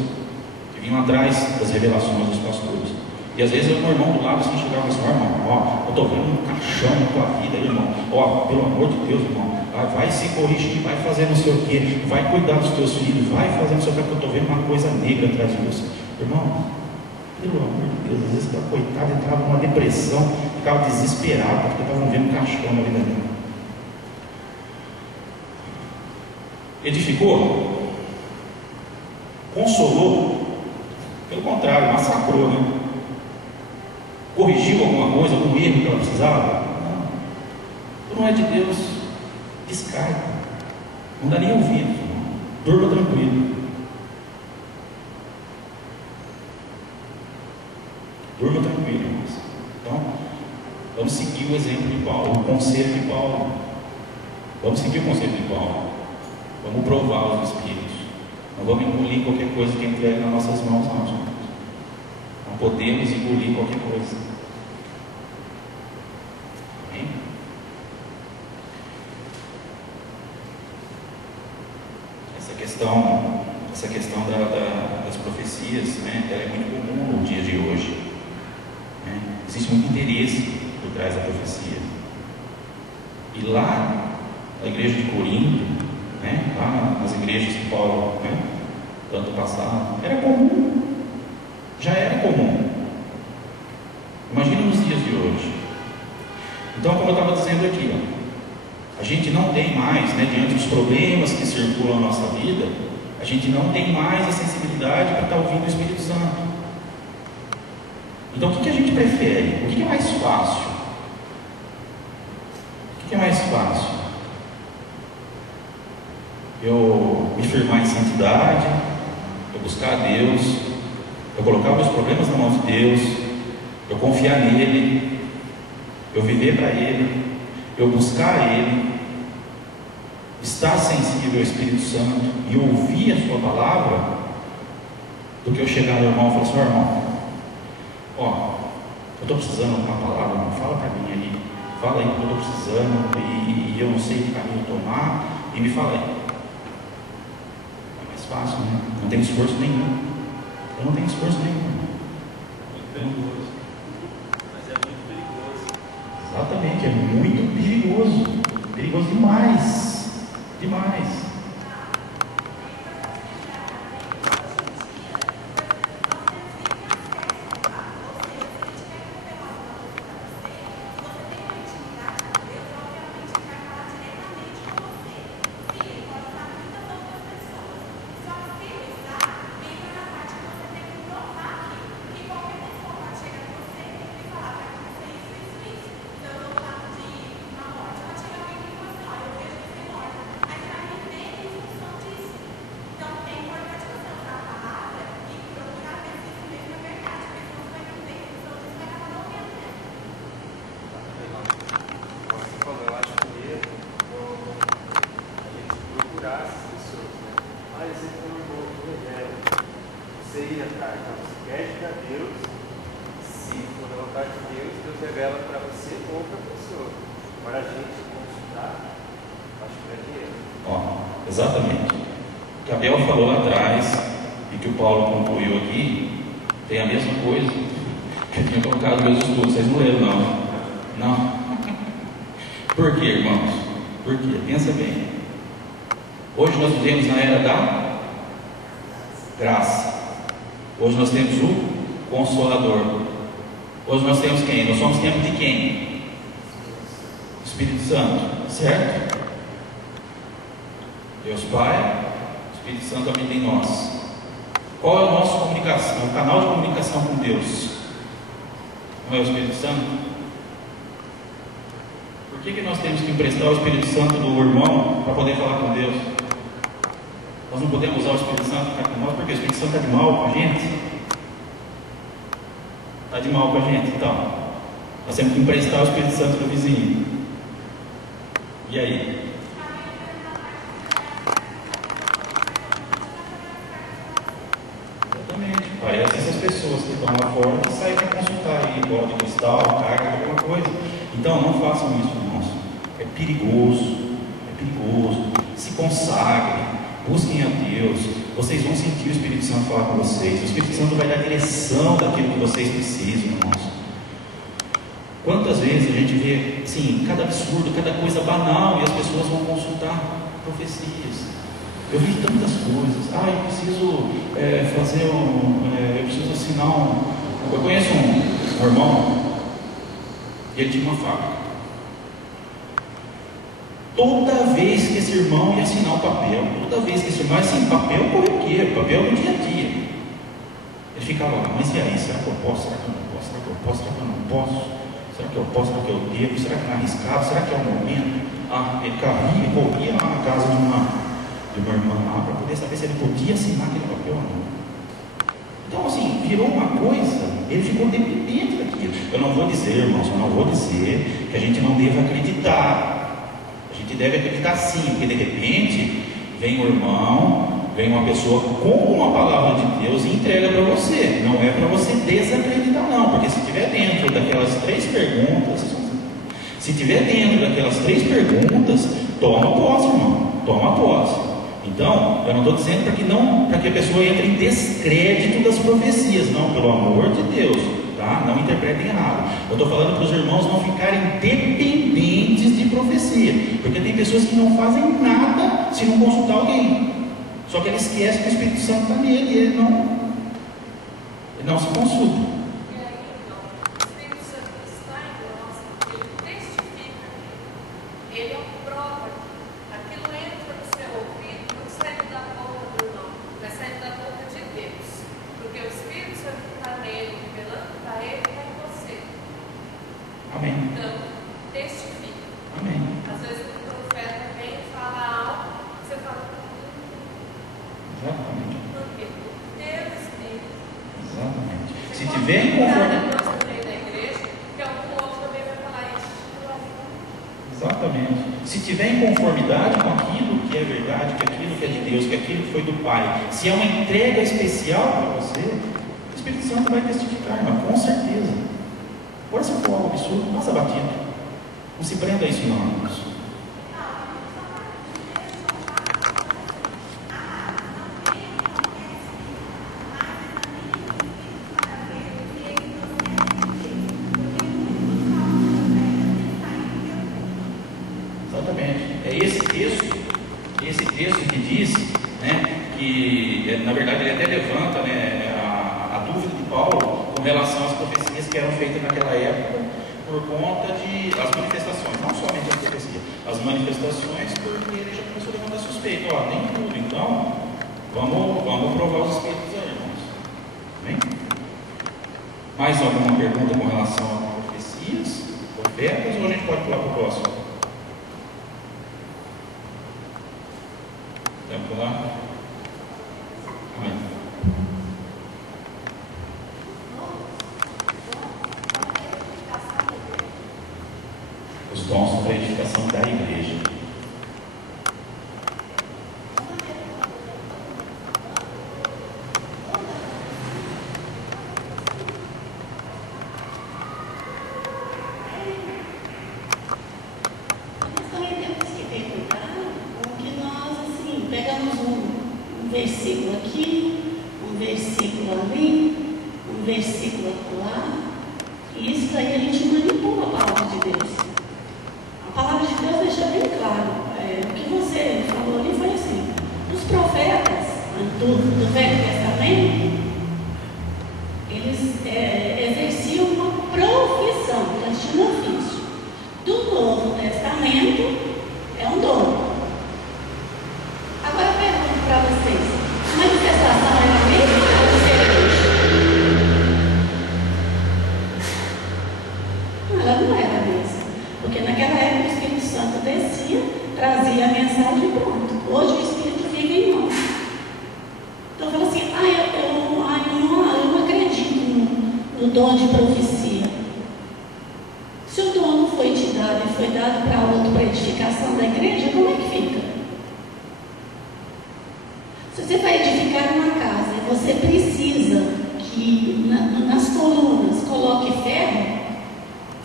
que vinham atrás das revelações dos pastores. E às vezes eu com o irmão do lado assim chegava assim: irmão, eu estou vendo um caixão na tua vida, irmão. Pelo amor de Deus, irmão, vai se corrigir, vai fazer não sei o que, vai cuidar dos teus filhos, vai fazer não sei o que, porque eu estou vendo uma coisa negra atrás de você. Irmão, pelo amor de Deus, às vezes aquela coitada entrava numa depressão, ficava desesperado porque estava vendo um caixão na vida dela. Edificou? Consolou? Pelo contrário, massacrou, né? Corrigiu alguma coisa, algum erro que ela precisava? Não. Tu não é de Deus, descarta. Não dá nem ouvido. Durma tranquilo. Durma tranquilo, irmãos. Então, vamos seguir o exemplo de Paulo, o conselho de Paulo. Vamos seguir o conselho de Paulo. Vamos provar os Espíritos. Não vamos engolir qualquer coisa que entregue nas nossas mãos, não, gente. Não podemos engolir qualquer coisa. Amém? Essa questão das profecias, ela é muito comum no dia de hoje. Existe muito interesse por trás da profecia. E lá, na igreja de Corinto, lá nas igrejas que Paulo, tanto passado, era comum. Já era comum. Imagina nos dias de hoje. Então, como eu estava dizendo aqui, a gente não tem mais, diante dos problemas que circulam na nossa vida, a gente não tem mais a sensibilidade para estar ouvindo o Espírito Santo. Então, o que a gente prefere? O que é mais fácil? O que é mais fácil? Eu me firmar em santidade, eu buscar a Deus, eu colocar meus problemas na mão de Deus, eu confiar nele, eu viver para Ele, eu buscar Ele, estar sensível ao Espírito Santo e ouvir a sua palavra, do que eu chegar no irmão e falar assim: irmão, eu estou precisando de uma palavra, irmão, fala para mim aí, fala aí que eu estou precisando e eu não sei que caminho tomar, e me fala aí. É mais fácil, né? Não tem esforço nenhum. Eu não tenho esforço nenhum. Muito perigoso. Mas é muito perigoso. Exatamente, é muito perigoso. Perigoso demais. Demais. Revela para você ou para a pessoa. Agora a gente consultar Ó, exatamente. O que Abel falou lá atrás e que o Paulo concluiu aqui tem a mesma coisa que eu tinha colocado nos meus estudos. Vocês não leram, não? Não. Por quê, irmãos? Por quê? Pensa bem. Hoje nós vivemos na era da graça. Hoje nós temos o Consolador. Hoje nós temos quem? Nós somos tempo de quem? Espírito Santo, certo? Deus Pai, Espírito Santo habita em nós. Qual é a nossa comunicação? O canal de comunicação com Deus não é o Espírito Santo? Por que nós temos que emprestar o Espírito Santo do irmão para poder falar com Deus? Nós não podemos usar o Espírito Santo para com nós porque o Espírito Santo está de mal com a gente? Está de mal com a gente, então nós temos que emprestar o Espírito Santo do vizinho. E aí? Exatamente. Parece essas pessoas que estão lá fora que saem para consultar aí, bola de cristal, carga, alguma coisa. Então não façam isso, irmãos. É perigoso. É perigoso. Se consagrem, busquem a Deus. Vocês vão sentir o Espírito Santo falar com vocês. O Espírito Santo vai dar direção daquilo que vocês precisam, irmãos. Quantas vezes a gente vê, sim, cada absurdo, cada coisa banal, e as pessoas vão consultar profecias. Eu vi tantas coisas. Eu preciso fazer eu preciso assinar eu conheço um irmão, e ele tinha uma fábrica. Toda vez que esse irmão ia assinar o papel, toda vez que esse irmão ia assinar papel, corriqueiro, papel do dia a dia, ele ficava lá, mas e aí? Será que eu posso? Será que eu não posso? Será que eu posso? Será que eu não posso? Será que eu posso? Será que eu devo? Será que não é arriscado? Será que é o momento? Ele corria lá na casa de uma irmã lá para poder saber se ele podia assinar aquele papel ou não. Então, assim, virou uma coisa, ele ficou dependente daquilo. Eu não vou dizer, irmãos, eu não vou dizer que a gente não deva acreditar. A gente deve acreditar sim, porque de repente vem um irmão, vem uma pessoa com uma palavra de Deus e entrega para você. Não é para você desacreditar, não, porque se estiver dentro daquelas 3 perguntas, toma posse, irmão, toma posse. Então, eu não estou dizendo para que a pessoa entre em descrédito das profecias, não, pelo amor de Deus, tá? Não interpretem errado. Eu estou falando para os irmãos não ficarem dependentes de profecia, porque tem pessoas que não fazem nada se não consultar alguém. Só que ele esquece que o Espírito Santo está nele e ele não se consulta. Se é uma entrega especial para você, o Espírito Santo vai testificar, irmão, com certeza. Agora, se for algo absurdo, passa batido. Não se prenda a isso, não, irmãos. Exatamente. É esse texto que diz, que na verdade ele até levanta a dúvida de Paulo com relação às profecias que eram feitas naquela época por conta das manifestações, não somente as profecias, as manifestações, porque ele já começou a levantar suspeita, nem tudo, então vamos provar os espíritos aí, irmãos. Bem? Mais alguma pergunta com relação a profecias, profetas, ou a gente pode pular para o próximo? Vamos pular? Os dons para a edificação da igreja. pegamos um versículo aqui, um versículo ali, um versículo lá, e isso aí a gente manipula a palavra de Deus. A palavra de Deus deixa bem claro. O que você falou ali foi assim: os profetas do Velho Testamento, eles exerciam uma profissão, eles tinham um ofício. Do Novo Testamento é um dom. Agora eu pergunto para vocês: a manifestação é a mesma ou é diferente? Ela não era a mesma, porque naquela época o Espírito Santo descia, trazia a mensagem e pronto. Hoje o Espírito vive em nós. Então eu falo assim: eu não acredito no dom de profecia. Se o dom não foi te dado e foi dado para outro para edificação da igreja, como é que fica? Se você vai edificar uma casa e você precisa que nas colunas coloque ferro,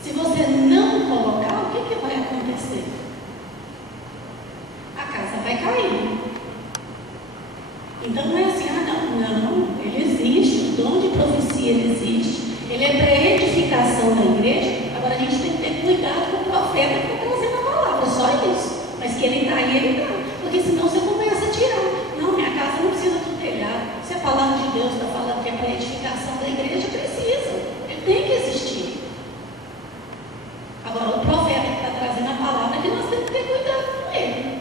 se você não colocar, o que vai acontecer? A casa vai cair. Então não é assim: não, ele existe, o dom de profecia ele existe, ele é para edificação da igreja. Agora a gente tem que ter cuidado com o profeta que está trazendo a palavra, só isso. Mas que ele está aí, ele está. Porque senão você começa a tirar. Não, minha casa não precisa do telhado. Se a palavra de Deus está falando que é para edificação da igreja, precisa. Ele tem que existir. Agora, o profeta que está trazendo a palavra, que nós temos que ter cuidado com ele.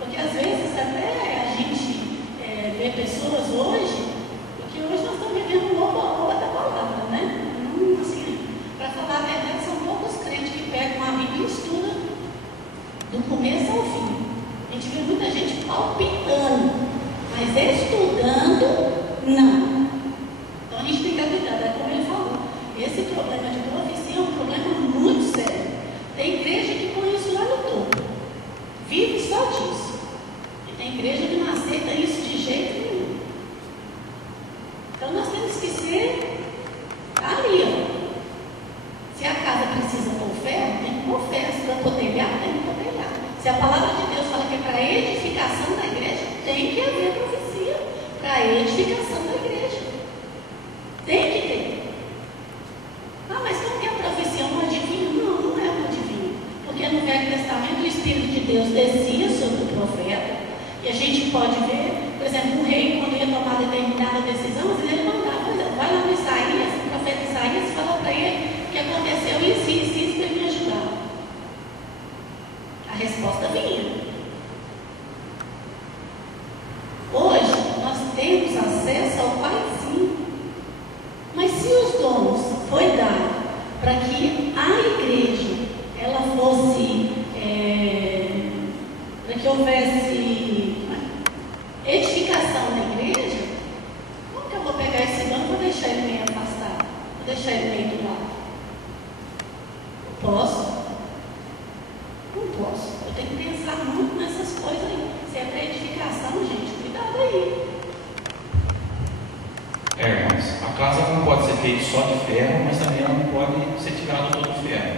Porque às vezes até a gente vê pessoas hoje, porque hoje nós estamos vivendo uma outra palavra, né? Assim, para falar a verdade, são poucos crentes que pegam a Bíblia e estudam do começo ao fim. A gente vê muita gente palpitando, mas estudando, não. Então a gente tem que ter cuidado, é como ele falou. Esse problema de profecia é um problema muito sério. Tem igreja que põe isso lá no topo, vive só disso. E tem igreja que não aceita isso de jeito nenhum. Então nós temos que ser ali, ó. Se a casa precisa pôr ferro, tem que pôr ferro. Se para pôr telhado, tem que pôr telhado. Se a palavra de Deus fala que é para edificação da igreja, tem que haver profecia para edificação da igreja. Tem que ter. Mas como que a profecia é uma adivinha? Não é uma adivinha. Porque no Velho Testamento o Espírito de Deus descia sobre o profeta. E a gente pode ver, por exemplo, um rei, quando ia tomar determinada decisão, às vezes ele mandava: vai lá no Isaías, o profeta Isaías falou para ele que aconteceu isso para ele me ajudar. A resposta vinha. Hoje nós temos acesso ao Pai, sim. Mas se os dons foi dado para que a igreja ela fosse, para que houvesse edificação na igreja, como que eu vou pegar esse dom e vou deixar ele meio afastado? Vou deixar ele meio do lado? Não posso. Não posso. Eu tenho que pensar muito nessas coisas aí. Se é para edificação, gente, cuidado aí. Irmãos, a casa não pode ser feita só de ferro, mas também ela não pode ser tirada todo o ferro.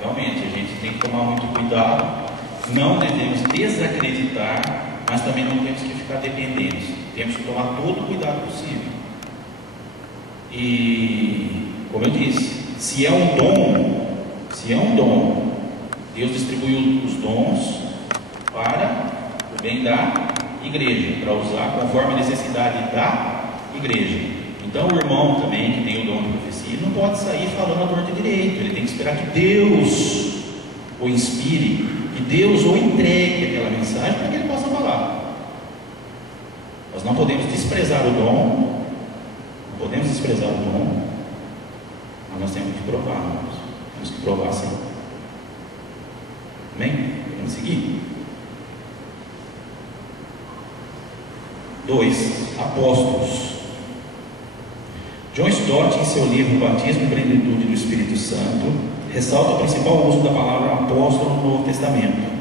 Realmente, a gente tem que tomar muito cuidado. Não devemos desacreditar, mas também não temos que ficar dependentes. Temos que tomar todo o cuidado possível. E, como eu disse, se é um dom, Deus distribuiu os dons para o bem da igreja, para usar conforme a necessidade da igreja. Então o irmão também, que tem o dom de profecia, não pode sair falando a torta direito. Ele tem que esperar que Deus o inspire, que Deus o entregue aquela mensagem para que ele possa falar. Nós não podemos desprezar o dom, mas nós temos que provar, irmãos. Temos que provar sim. Amém? Vamos seguir. 2. Apóstolos. John Stott, em seu livro Batismo e Plenitude do Espírito Santo, ressalta o principal uso da palavra apóstolo no Novo Testamento.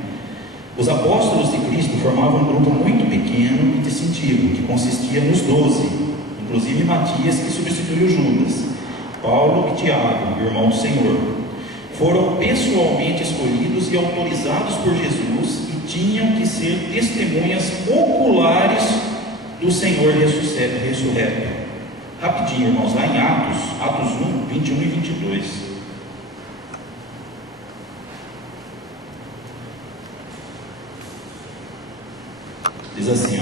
Os apóstolos de Cristo formavam um grupo muito pequeno e distintivo, que consistia nos 12, inclusive Matias, que substituiu Judas, Paulo e Tiago, irmão do Senhor. Foram pessoalmente escolhidos e autorizados por Jesus e tinham que ser testemunhas oculares do Senhor ressurreto. Rapidinho, irmãos, lá em Atos 1, 21 e 22. Diz assim,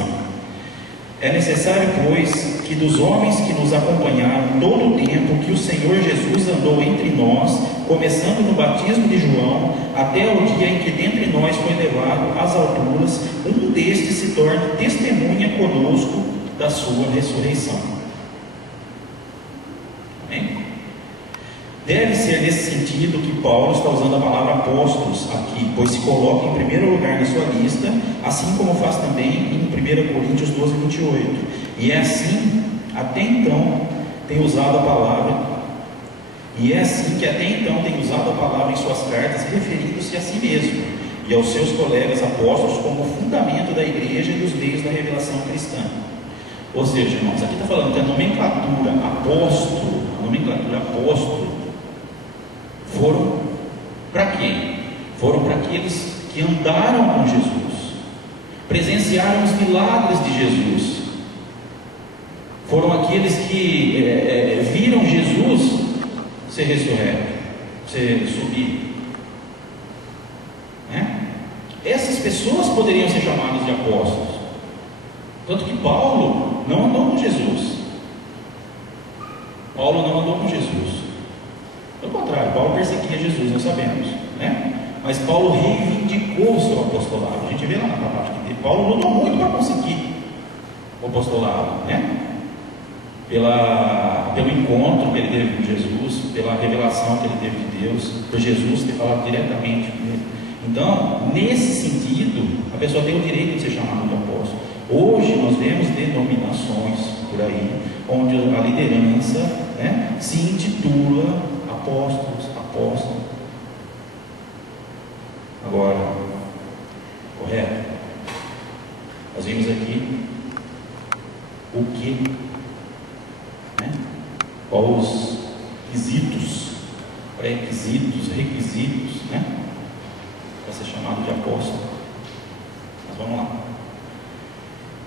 é necessário, pois, que dos homens que nos acompanharam todo o tempo que o Senhor Jesus andou entre nós, começando no batismo de João, até o dia em que dentre nós foi levado às alturas, um destes se torne testemunha conosco da sua ressurreição. Amém? Deve ser nesse sentido que Paulo está usando a palavra apóstolos aqui, pois se coloca em primeiro lugar na sua lista, assim como faz também em 1 Coríntios 12, 28. E é assim, até então, tem usado a palavra, e é assim que até então tem usado a palavra em suas cartas, referindo-se a si mesmo e aos seus colegas apóstolos como fundamento da igreja e dos meios da revelação cristã. Ou seja, irmãos, aqui está falando que a nomenclatura apóstolo, foram para quem? Foram para aqueles que andaram com Jesus, presenciaram os milagres de Jesus, foram aqueles que viram Jesus ser ressurreto, ser subir, né? Essas pessoas poderiam ser chamadas de apóstolos, tanto que Paulo não andou com Jesus. Pelo contrário, Paulo perseguia Jesus, nós sabemos, né? Mas Paulo reivindicou o seu apostolado. A gente vê lá na parte que Paulo lutou muito para conseguir o apostolado, né? Pelo encontro que ele teve com Jesus, pela revelação que ele teve de Deus, por Jesus ter falado diretamente com ele. Então, nesse sentido, a pessoa tem o direito de ser chamada de apóstolo. Hoje nós vemos denominações por aí, onde a liderança, né, se intitula apóstolos. Agora, correto? Nós vimos aqui o que, né? Quais os requisitos, né, para ser chamado de apóstolo. Mas vamos lá.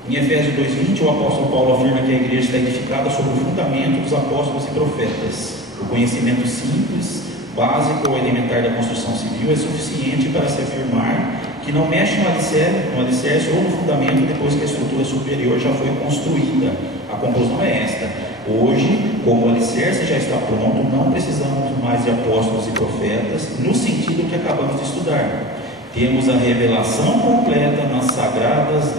Em Efésios 2:20, o apóstolo Paulo afirma que a igreja está edificada sobre o fundamento dos apóstolos e profetas. O conhecimento simples, básico ou elementar da construção civil é suficiente para se afirmar que não mexe no alicerce ou no fundamento depois que a estrutura superior já foi construída. A conclusão é esta: hoje, como o alicerce já está pronto, não precisamos mais de apóstolos e profetas no sentido que acabamos de estudar. Temos a revelação completa nas sagradas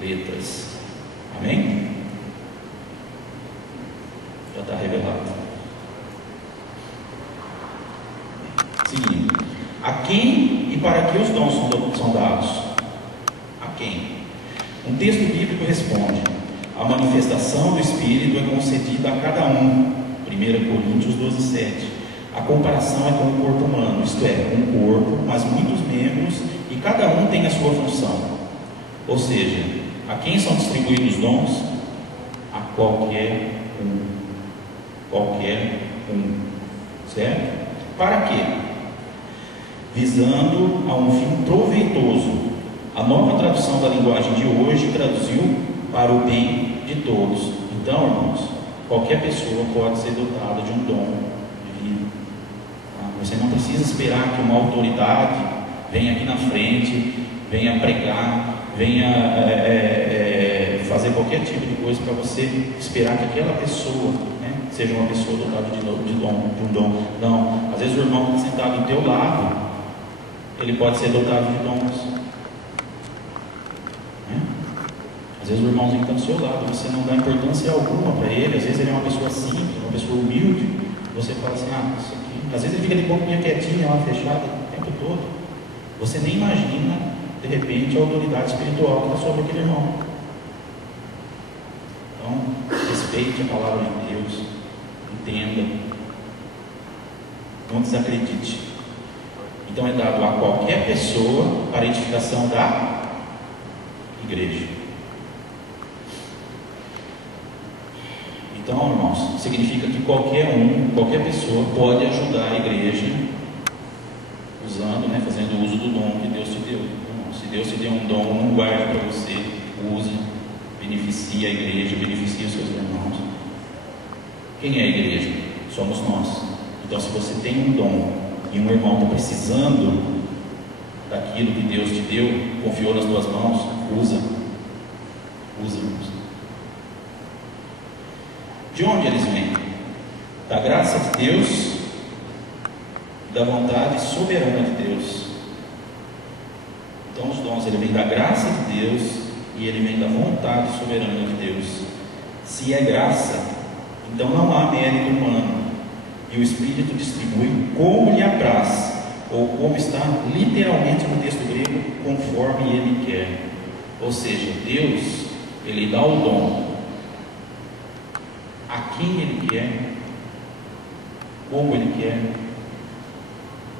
letras. Amém? Já está revelado. Seguindo. A quem e para que os dons são dados? A quem? Um texto bíblico responde: a manifestação do Espírito é concedida a cada um. 1 Coríntios 12:7. A comparação é com o corpo humano, isto é, um corpo, mas muitos membros, e cada um tem a sua função. Ou seja, a quem são distribuídos os dons? A qualquer um. Certo? Para quê? Visando a um fim proveitoso. A nova tradução da linguagem de hoje traduziu para o bem de todos. Então, irmãos, qualquer pessoa pode ser dotada de um dom divino. Você não precisa esperar que uma autoridade venha aqui na frente, venha pregar, venha fazer qualquer tipo de coisa para você esperar que aquela pessoa, né, seja uma pessoa dotada de um dom. Não, às vezes o irmão que está sentado do teu lado, ele pode ser dotado de dons, né? Às vezes o irmãozinho que está do seu lado, você não dá importância alguma para ele. Às vezes ele é uma pessoa simples, uma pessoa humilde. Você fala assim: isso aqui. Às vezes ele fica de boquinha quietinha lá, fechada o tempo todo. Você nem imagina, de repente, a autoridade espiritual que está sobre aquele irmão. Então, respeite a palavra de Deus, entenda, não desacredite. Então é dado a qualquer pessoa para a edificação da igreja. Então, irmãos, significa que qualquer pessoa pode ajudar a igreja usando, fazendo uso do dom que Deus te deu. Se Deus te deu um dom, não guarde para você, use, beneficie a igreja, beneficie os seus irmãos. Quem é a igreja? Somos nós. Então, se você tem um dom e um irmão está precisando daquilo que Deus te deu, confiou nas tuas mãos, usa, irmãos. De onde eles vêm? Da graça de Deus, da vontade soberana de Deus. Então os dons, ele vem da graça de Deus e ele vem da vontade soberana de Deus. Se é graça, então não há mérito humano, e o Espírito distribui como lhe apraz, ou como está literalmente no texto grego, conforme ele quer. Ou seja, Deus, ele dá o dom a quem ele quer, como ele quer,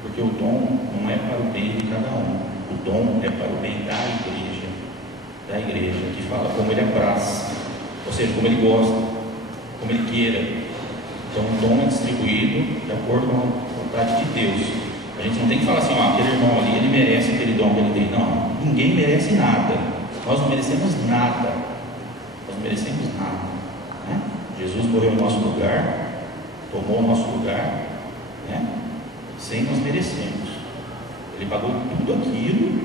porque o dom não é para o bem de cada um, o dom é para o bem da igreja, que fala como ele apraz, ou seja, como ele gosta, como ele queira. Então o dom é distribuído de acordo com a vontade de Deus. A gente não tem que falar assim, aquele irmão ali, ele merece aquele dom que ele tem. Não, ninguém merece nada, nós não merecemos nada, Jesus morreu em nosso lugar, tomou o nosso lugar, sem nós merecermos. Ele pagou tudo aquilo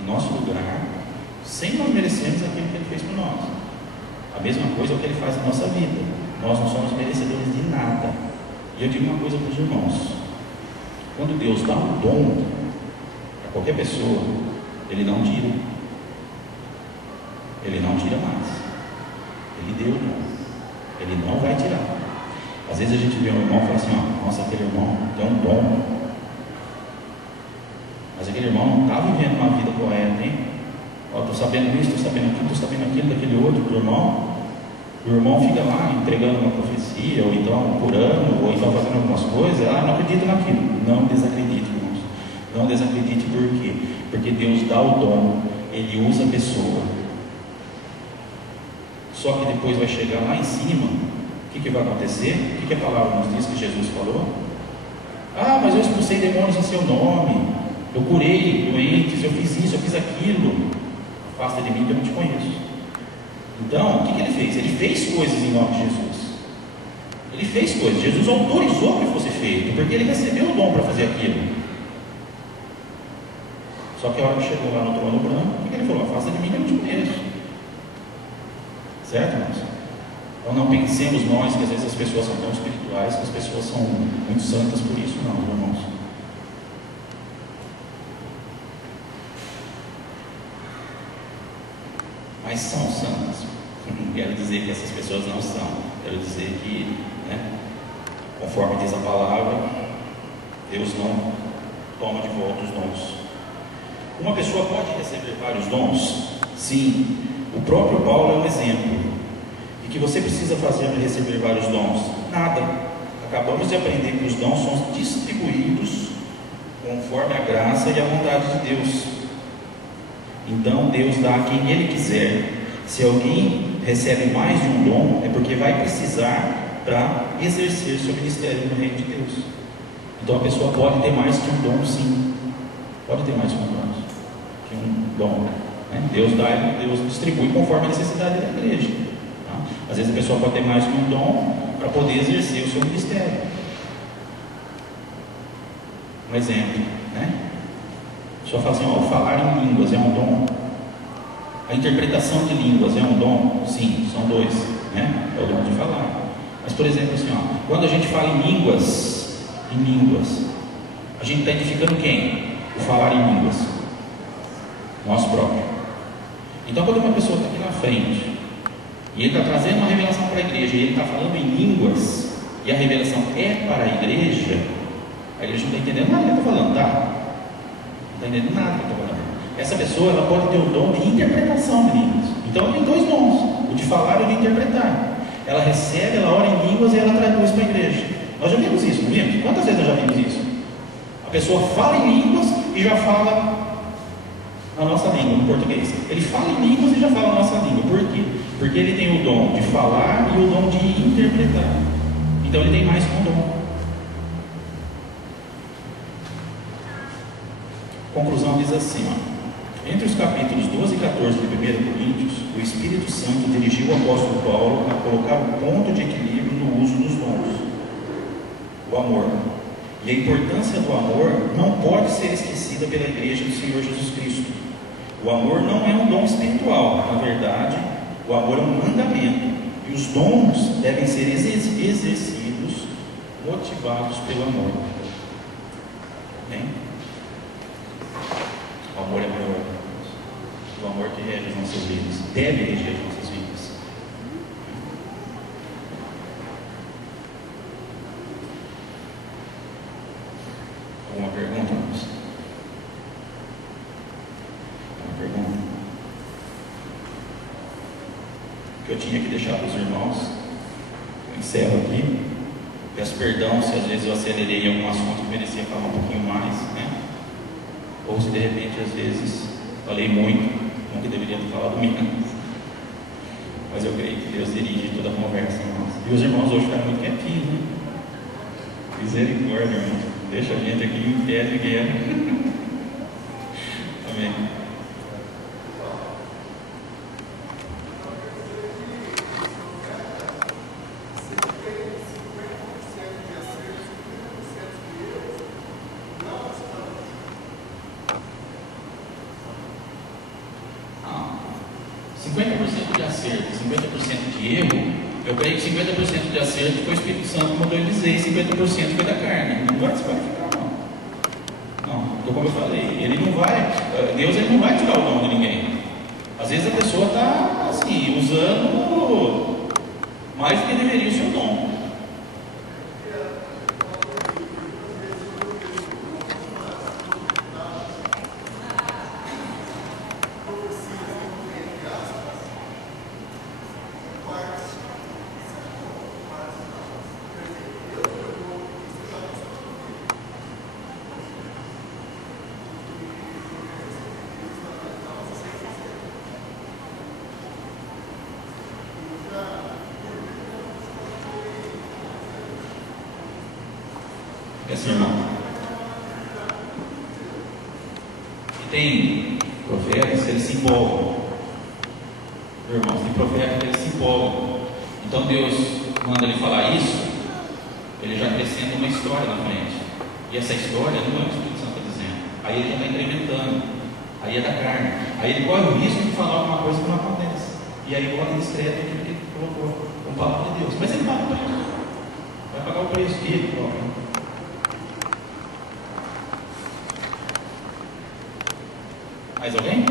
em nosso lugar, sem nós merecermos aquilo que ele fez por nós. A mesma coisa é o que ele faz na nossa vida. Nós não somos merecedores de nada. E eu digo uma coisa para os irmãos: quando Deus dá um dom para qualquer pessoa, ele não tira mais. Ele deu o dom, ele não vai tirar. Às vezes a gente vê um irmão e fala assim, nossa, aquele irmão tem um dom, mas aquele irmão não está vivendo uma vida correta, hein? Estou sabendo isso, estou sabendo aquilo, estou sabendo aquilo daquele outro do irmão. O irmão fica lá entregando uma profecia, ou então curando, ou então fazendo algumas coisas. Não acredito naquilo. Não desacredite, irmãos. Não desacredite. Por quê? Porque Deus dá o dom, ele usa a pessoa. Só que depois vai chegar lá em cima, o que vai acontecer? O que a palavra nos diz que Jesus falou? Mas eu expulsei demônios em seu nome, eu curei doentes, eu fiz isso, eu fiz aquilo. Afasta de mim que eu não te conheço. Então, o que ele fez? Ele fez coisas em nome de Jesus. Ele fez coisas. Jesus autorizou que fosse feito, porque ele recebeu o dom para fazer aquilo. Só que a hora que chegou lá no trono branco, o que ele falou? Afasta de mim que eu não te conheço. Certo, irmãos? Então não pensemos nós que às vezes as pessoas são tão espirituais, que as pessoas são muito santas por isso. Não, irmãos. Mas são santas. Não quero dizer que essas pessoas não são. Quero dizer que, conforme diz a palavra, Deus não toma de volta os dons. Uma pessoa pode receber vários dons? Sim. O próprio Paulo é um exemplo. E que você precisa fazer para receber vários dons? Nada. Acabamos de aprender que os dons são distribuídos conforme a graça e a vontade de Deus. Então Deus dá a quem Ele quiser. Se alguém recebe mais de um dom, é porque vai precisar para exercer seu ministério no reino de Deus. Então a pessoa pode ter mais que um dom, sim. Pode ter mais que um dom. Deus distribui conforme a necessidade da igreja. Às vezes a pessoa pode ter mais que um dom para poder exercer o seu ministério. Um exemplo, a pessoa fala assim, falar em línguas é um dom. A interpretação de línguas é um dom? Sim, são dois, é o dom de falar. Mas, por exemplo, assim, quando a gente fala em línguas, a gente está edificando quem? O falar em línguas. Nós próprios. Então, quando uma pessoa está aqui na frente e ele está trazendo uma revelação para a igreja e ele está falando em línguas e a revelação é para a igreja não está entendendo nada que ele está falando, tá? Não está entendendo nada que ele está falando. Essa pessoa ela pode ter o dom de interpretação de línguas. Então ela tem dois dons, o de falar e o de interpretar. Ela recebe, ela ora em línguas e ela traduz para a igreja. Nós já vimos isso, não vimos? Quantas vezes nós já vimos isso? A pessoa fala em línguas e já fala a nossa língua, no português. Ele fala em línguas e já fala a nossa língua. Por quê? Porque ele tem o dom de falar e o dom de interpretar. Então ele tem mais que um dom. Conclusão diz assim, ó. Entre os capítulos 12 e 14 de 1 Coríntios, o Espírito Santo dirigiu o apóstolo Paulo a colocar um ponto de equilíbrio no uso dos dons. O amor. E a importância do amor não pode ser esquecida pela igreja do Senhor Jesus Cristo. O amor não é um dom espiritual. Na verdade, o amor é um mandamento. E os dons devem ser exercidos, motivados pelo amor. Bem? O amor é maior. O amor que rege as nossas vidas. Deve reger as nossas vidas. Alguma pergunta, irmãos? Uma pergunta? Que eu tinha que deixar para os irmãos. Eu encerro aqui. Peço perdão se às vezes eu acelerei em algum assunto que merecia falar um pouquinho mais, né? Ou se de repente às vezes falei muito, não que deveria ter falado menos. Mas eu creio que Deus dirige toda a conversa, irmãos. E os irmãos hoje ficaram muito quietinhos, né? Misericórdia, irmãos. Deixa a gente aqui em pé de guerra. Amém. Ah, 50% de acerto, 50% de erro. Eu creio que 50% de acerto foi o Espírito Santo que mandou ele dizer, e 50% foi da carne. Não vai desqualificar, não. Não, então como eu falei, Deus ele não vai tirar o dom de ninguém. Às vezes a pessoa está assim, usando mais do que deveria o seu dom. Esse irmão. E tem profetas que eles se empolgam. Irmãos, tem profetas que eles se empolgam. Então Deus manda ele falar isso, ele já acrescenta uma história na frente. E essa história não é o que o Espírito Santo está dizendo. Aí ele já está incrementando. Aí é da carne. Aí ele corre o risco de falar alguma coisa que não acontece. E aí corre discreto aquilo que ele colocou com a palavra de Deus. Mas ele paga o preço. Vai pagar o preço dele próprio. Mais alguém?